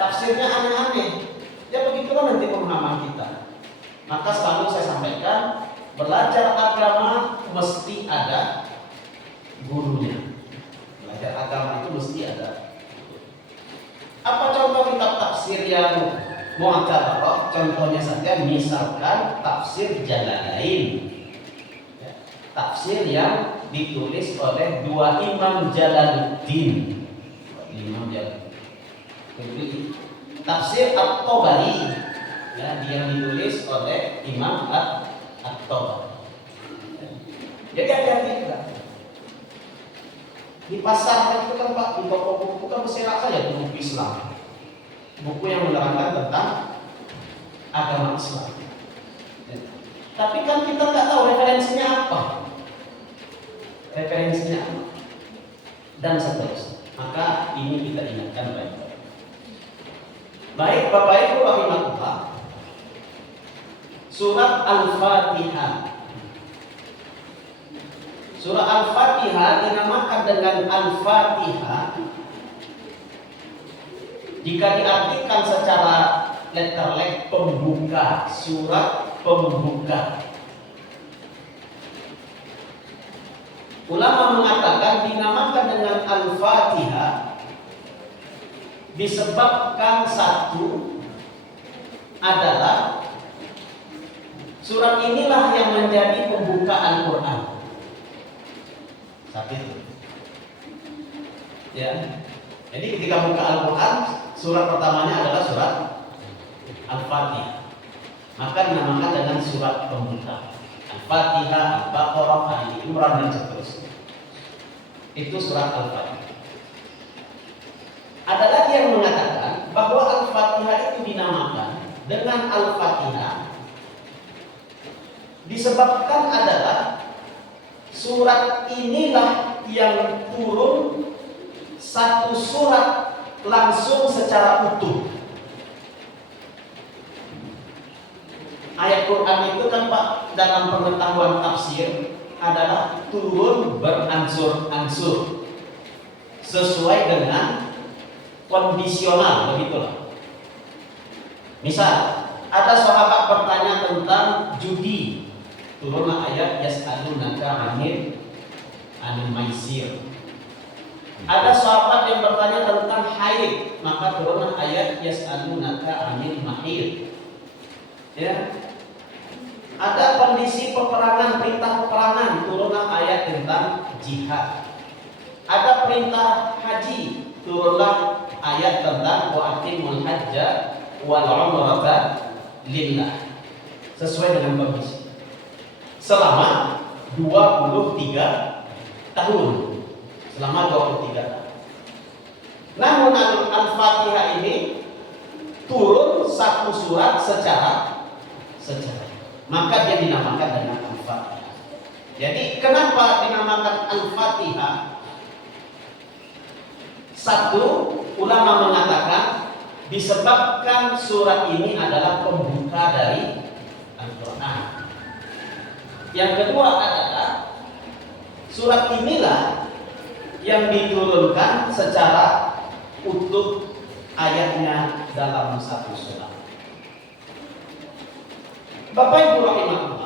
tafsirnya aneh-aneh. Ya begitulah nanti pemahaman kita. Maka selalu saya sampaikan, belajar agama mesti ada gurunya. Belajar agama itu mesti ada. Apa contoh kitab tafsir yang mu'tabarah? Contohnya saja misalkan tafsir Jalalain. Tafsir yang ditulis oleh dua Imam Jalaluddin. Imam Jalaluddin. Tafsir At-Tabari, ya, yang ditulis oleh Imam At-Tabari. Jadi hati-hati juga. Di pasar itu kan Pak, di toko buku kan berserak saja buku Islam, buku yang menerangkan tentang agama Islam. Tapi kan kita nggak tahu referensinya apa, dan seterusnya. Maka ini kita ingatkan baik-baik. Baik Bapak Ibu rahimahullah, surat Al-Fatihah. Surah Al-Fatihah dinamakan dengan Al-Fatihah jika diartikan secara letterlek pembuka, surat pembuka. Ulama mengatakan dinamakan dengan Al-Fatihah disebabkan satu adalah surat inilah yang menjadi pembukaan Quran. Satu itu. Ya. Jadi ketika buka Al-Quran, surat pertamanya adalah surat Al-Fatihah. Maka dinamakan dengan surat pembuka. Al-Fatihah, Al-Baqarah, Ali Imran dan seterusnya. Itu surat Al-Fatihah. Ada lagi yang mengatakan bahwa Al-Fatihah itu dinamakan dengan Al-Fatihah disebabkan adalah surat inilah yang turun satu surat langsung secara utuh. Ayat Quran itu kan Pak, dalam pengetahuan tafsir adalah turun beransur-ansur sesuai dengan kondisional, begitulah. Misal ada sahabat bertanya tentang judi, turunlah ayat yas'alunaka 'anil maisir. Ada sahabat yang bertanya tentang haid, maka turunlah ayat yas'alunaka 'anil mahid. Ya. Ada kondisi peperangan, perintah peperangan, turunlah ayat tentang jihad. Ada perintah haji, turunlah ayat tentang wa atimul hajja wal umrata lillah. Sesuai dengan kondisi. Selama 23 tahun. Selama 23 tahun. Namun Al-Fatihah ini turun satu surat secara maka dia dinamakan dengan Al-Fatihah. Jadi kenapa dinamakan Al-Fatihah? Satu, ulama mengatakan disebabkan surat ini adalah pembuka dari Al-Quran. Yang kedua adalah surat inilah yang diturunkan secara utuh ayatnya dalam satu surat. Bapak Ibu rahimahullah,